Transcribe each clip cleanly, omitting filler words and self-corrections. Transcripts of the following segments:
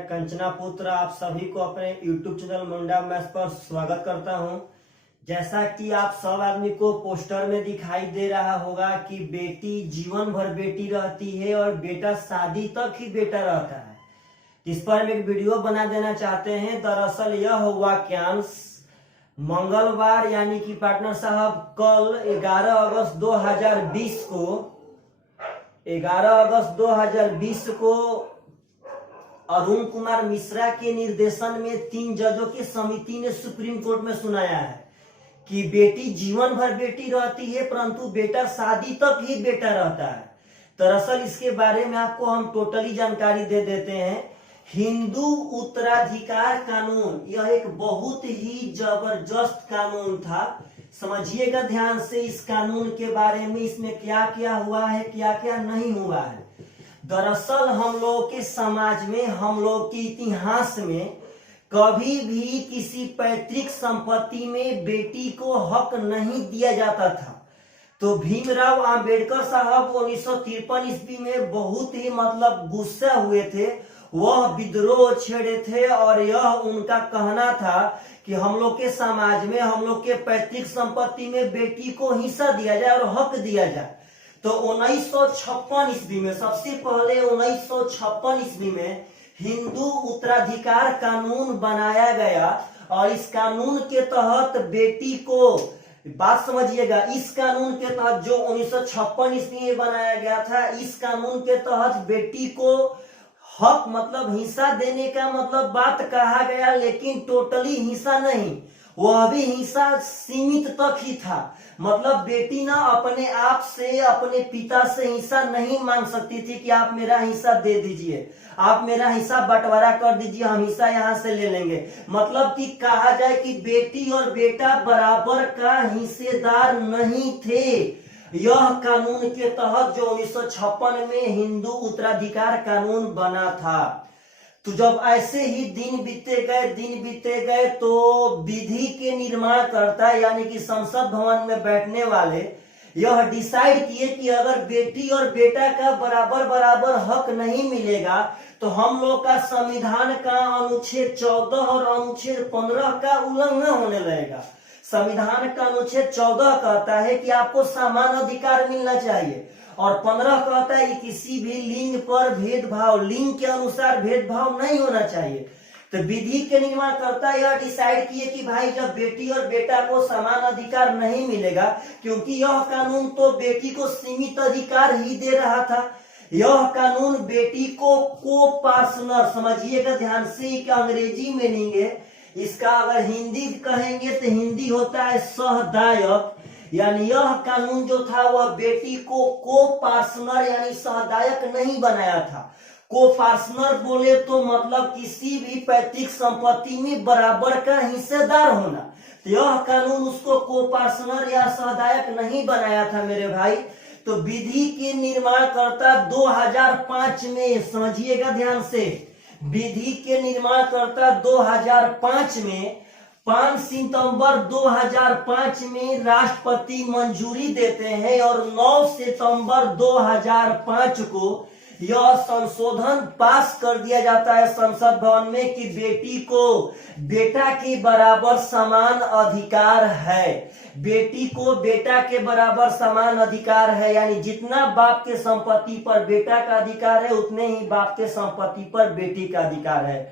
मैं कंचना पुत्र आप सभी को अपने YouTube चैनल मुंडा मैथ्स पर स्वागत करता हूं। जैसा कि आप सब आदमी को पोस्टर में दिखाई दे रहा होगा कि बेटी जीवन भर बेटी रहती है और बेटा शादी तक ही बेटा रहता है। इस पर हम एक वीडियो बना देना चाहते हैं। दरअसल यह वाक्यांश मंगलवार यानी कि पार्टनर साहब कल 11 अगस्त 2020 को अरुण कुमार मिश्रा के निर्देशन में 3 जजों की समिति ने सुप्रीम कोर्ट में सुनाया है कि बेटी जीवन भर बेटी रहती है परंतु बेटा शादी तक ही बेटा रहता है। दरअसल इसके बारे में आपको हम टोटली जानकारी दे देते हैं। हिंदू उत्तराधिकार कानून यह एक बहुत ही जबरदस्त कानून था। समझिएगा ध्यान से इस कानून के बारे में, इसमें क्या क्या हुआ है क्या क्या नहीं हुआ है। दरअसल हम लोग के समाज में, हम लोग के इतिहास में कभी भी किसी पैतृक संपत्ति में बेटी को हक नहीं दिया जाता था। तो भीमराव अंबेडकर साहब 1953 ईस्वी में बहुत ही गुस्सा हुए थे, वह विद्रोह छेड़े थे और यह उनका कहना था कि हम लोग के समाज में, हम लोग के पैतृक संपत्ति में बेटी को हिस्सा दिया जाए और हक दिया जाए। तो 1956 ईस्वी में, सबसे पहले 1956 ईस्वी में हिंदू उत्तराधिकार कानून बनाया गया और इस कानून के तहत बेटी को, बात समझिएगा, इस कानून के तहत जो 1956 ईस्वी में बनाया गया था, इस कानून के तहत बेटी को हक हिस्सा देने का बात कहा गया, लेकिन टोटली हिस्सा नहीं, वह भी हिस्सा सीमित तक ही था। बेटी ना अपने आप से, अपने पिता से हिस्सा नहीं मांग सकती थी कि आप मेरा हिस्सा दे दीजिए, आप मेरा हिस्सा बंटवारा कर दीजिए, हम हिस्सा यहाँ से ले लेंगे। कि कहा जाए कि बेटी और बेटा बराबर का हिस्सेदार नहीं थे। यह कानून के तहत जो 1956 में हिंदू उत्तराधिकार कानून बना था। तो जब ऐसे ही दिन बीते गए तो विधि के निर्माण करता यानी कि संसद भवन में बैठने वाले यह डिसाइड किए कि अगर बेटी और बेटा का बराबर हक नहीं मिलेगा तो हम लोग का संविधान का अनुच्छेद 14 और अनुच्छेद 15 का उल्लंघन होने लगेगा। संविधान का अनुच्छेद 14 कहता है कि आपको समान अधिकार मिलना चाहिए और 15 कहता है कि किसी भी लिंग पर भेदभाव, लिंग के अनुसार भेदभाव नहीं होना चाहिए। तो विधि के निर्माण करता यह डिसाइड किए कि भाई जब बेटी और बेटा को समान अधिकार नहीं मिलेगा, क्योंकि यह कानून तो बेटी को सीमित अधिकार ही दे रहा था। यह कानून बेटी को पार्टनर, समझिएगा ध्यान से कि अंग्रेजी मीनिंग है इसका, अगर हिंदी कहेंगे तो हिंदी होता है सहदायक। यानी यह कानून जो था वह बेटी को पार्टनर यानी सहदायक नहीं बनाया था। को पार्टनर बोले तो किसी भी पैतृक संपत्ति में बराबर का हिस्सेदार होना। तो यह कानून उसको को पार्टनर या सहदायक नहीं बनाया था मेरे भाई। तो विधि के निर्माणकर्ता 2005 में, समझिएगा ध्यान से, विधि के निर्माणकर्ता 2005 में 5 सितंबर 2005 में राष्ट्रपति मंजूरी देते हैं और 9 सितंबर 2005 को यह संशोधन पास कर दिया जाता है संसद भवन में कि बेटी को बेटा के बराबर समान अधिकार है। बेटी को बेटा के बराबर समान अधिकार है, यानी जितना बाप के संपत्ति पर बेटा का अधिकार है उतने ही बाप के संपत्ति पर बेटी का अधिकार है।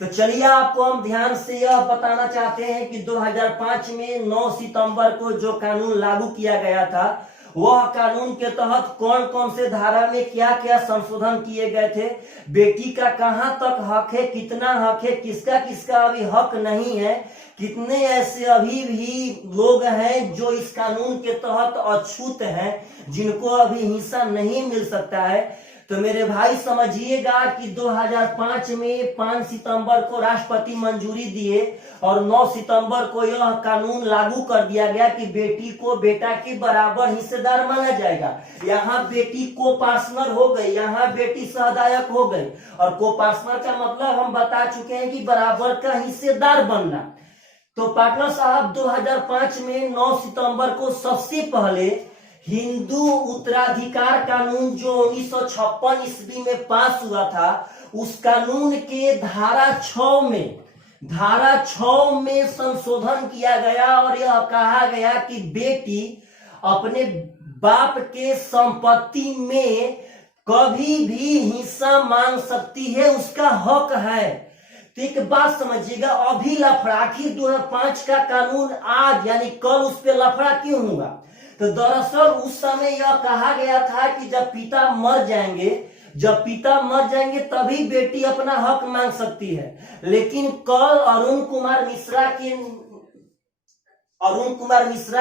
तो चलिए आपको हम ध्यान से यह बताना चाहते हैं कि 2005 में 9 सितंबर को जो कानून लागू किया गया था, वह कानून के तहत कौन कौन से धारा में क्या क्या संशोधन किए गए थे, बेटी का कहां तक हक है, कितना हक है, किसका किसका अभी हक नहीं है, कितने ऐसे अभी भी लोग हैं जो इस कानून के तहत अछूत हैं, जिनको अभी हिस्सा नहीं मिल सकता है। तो मेरे भाई समझिएगा कि 2005 में 5 सितंबर को राष्ट्रपति मंजूरी दिए और 9 सितंबर को यह कानून लागू कर दिया गया कि बेटी को बेटा के बराबर हिस्सेदार माना जाएगा। यहाँ बेटी को पार्टनर हो गई, यहाँ बेटी सहदायक हो गई। और को पार्टनर का हम बता चुके हैं कि बराबर का हिस्सेदार बनना। तो पार्टनर साहब 2005 में 9 सितंबर को सबसे पहले हिंदू उत्तराधिकार कानून जो 1956 ईस्वी में पास हुआ था, उस कानून के धारा 6 में संशोधन किया गया और यह कहा गया कि बेटी अपने बाप के संपत्ति में कभी भी हिस्सा मांग सकती है, उसका हक है। तो एक बात समझिएगा, अभी लफड़ा, आखिर 2005 का कानून आज यानी कल उस पर लफड़ा क्यों हुआ? तो दरअसल उस समय यह कहा गया था कि जब पिता मर जाएंगे तभी बेटी अपना हक मांग सकती है। लेकिन कल अरुण कुमार मिश्रा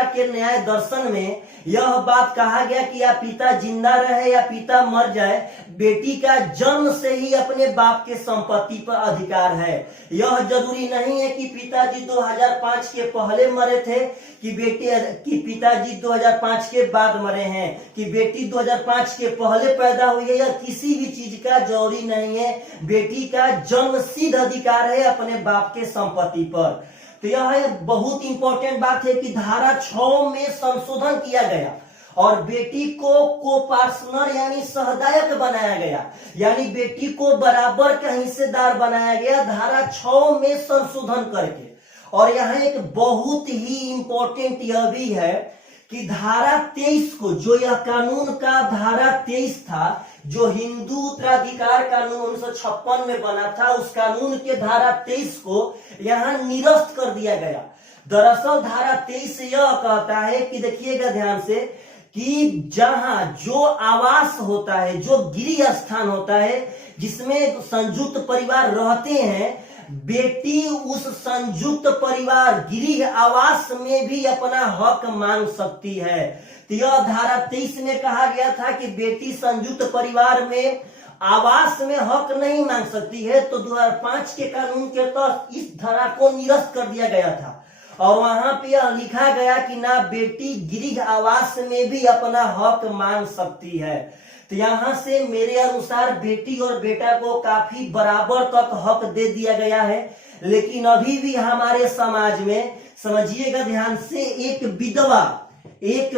के न्याय दर्शन में यह बात कहा गया कि या पिता जिंदा रहे या पिता मर जाए, बेटी का जन्म से ही अपने बाप के संपत्ति पर अधिकार है। यह जरूरी नहीं है कि पिताजी 2005 के पहले मरे थे कि पिताजी 2005 के बाद मरे हैं, कि बेटी 2005 के पहले पैदा हुई है, या किसी भी चीज का जरूरी नहीं है। बेटी का जन्म सिद्ध अधिकार है अपने बाप के संपत्ति पर। तो यह बहुत इंपॉर्टेंट बात है कि धारा 6 में संशोधन किया गया और बेटी को पार्टनर यानी सहदायक बनाया गया, यानी बेटी को बराबर का हिस्सेदार बनाया गया धारा 6 में संशोधन करके। और यहाँ एक बहुत ही इंपॉर्टेंट यह भी है कि धारा 23 को, जो यह कानून का धारा 23 था, जो हिंदू उत्तराधिकार कानून 1956 में बना था, उस कानून के धारा 23 को यहाँ निरस्त कर दिया गया। दरअसल धारा 23 यह कहता है कि देखिएगा ध्यान से, कि जहां जो आवास होता है, जो गृह स्थान होता है जिसमें संयुक्त परिवार रहते हैं, बेटी उस संयुक्त परिवार गृह आवास में भी अपना हक मांग सकती है। तो यह धारा 23 में कहा गया था कि बेटी संयुक्त परिवार में आवास में हक नहीं मांग सकती है, तो 2005 के कानून के तहत इस धारा को निरस्त कर दिया गया था और वहां पे यह लिखा गया कि ना बेटी गृह आवास में भी अपना हक मांग सकती है। तो यहाँ से मेरे अनुसार बेटी और बेटा को काफी बराबर तक हक दे दिया गया है। लेकिन अभी भी हमारे समाज में, समझिएगा ध्यान से, एक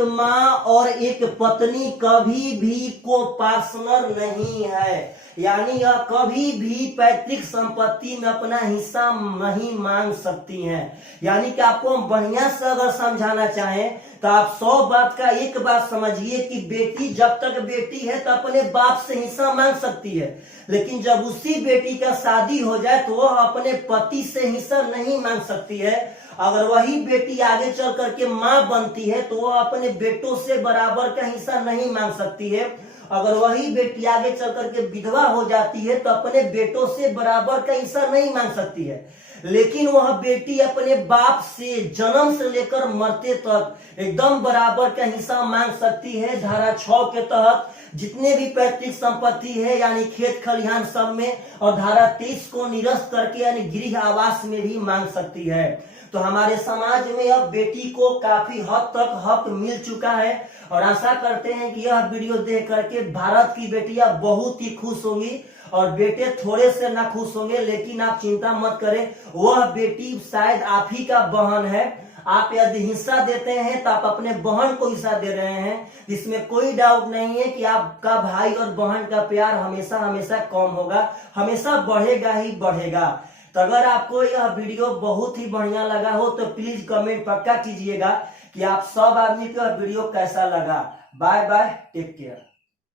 माँ और एक पत्नी कभी भी को पार्टनर नहीं है, यानी यह कभी भी पैतृक संपत्ति में अपना हिस्सा नहीं मांग सकती हैं। यानी कि आपको हम बढ़िया से अगर समझाना चाहें तो आप 100 बात का एक बात समझिए कि बेटी जब तक बेटी है तो अपने बाप से हिस्सा मांग सकती है, लेकिन जब उसी बेटी का शादी हो जाए तो वह अपने पति से हिस्सा नहीं मांग सकती है। अगर वही बेटी आगे चल करके माँ बनती है तो वह अपने बेटों से बराबर का हिस्सा नहीं मांग सकती है। अगर वही बेटी आगे चल करके विधवा हो जाती है तो अपने बेटों से बराबर का हिस्सा नहीं मांग सकती है। लेकिन वह बेटी अपने बाप से जन्म से लेकर मरते तक एकदम बराबर का हिस्सा मांग सकती है। धारा 6 के तहत जितने भी पैतृक संपत्ति है यानी खेत खलिहान सब में, और धारा 23 को निरस्त करके यानी गृह आवास में भी मांग सकती है। तो हमारे समाज में अब बेटी को काफी हद तक हक मिल चुका है और आशा करते हैं कि यह वीडियो देख करके भारत की बेटियां बहुत ही खुश होंगी और बेटे थोड़े से ना खुश होंगे। लेकिन आप चिंता मत करें, वह बेटी शायद आप ही का बहन है। आप यदि हिस्सा देते हैं तो आप अपने बहन को हिस्सा दे रहे हैं। इसमें कोई डाउट नहीं है कि आपका भाई और बहन का प्यार हमेशा हमेशा कम होगा, हमेशा बढ़ेगा ही बढ़ेगा। तो अगर आपको यह वीडियो बहुत ही बढ़िया लगा हो तो प्लीज कमेंट पक्का कीजिएगा कि आप सब आदमी को यह वीडियो कैसा लगा। Bye bye, take care.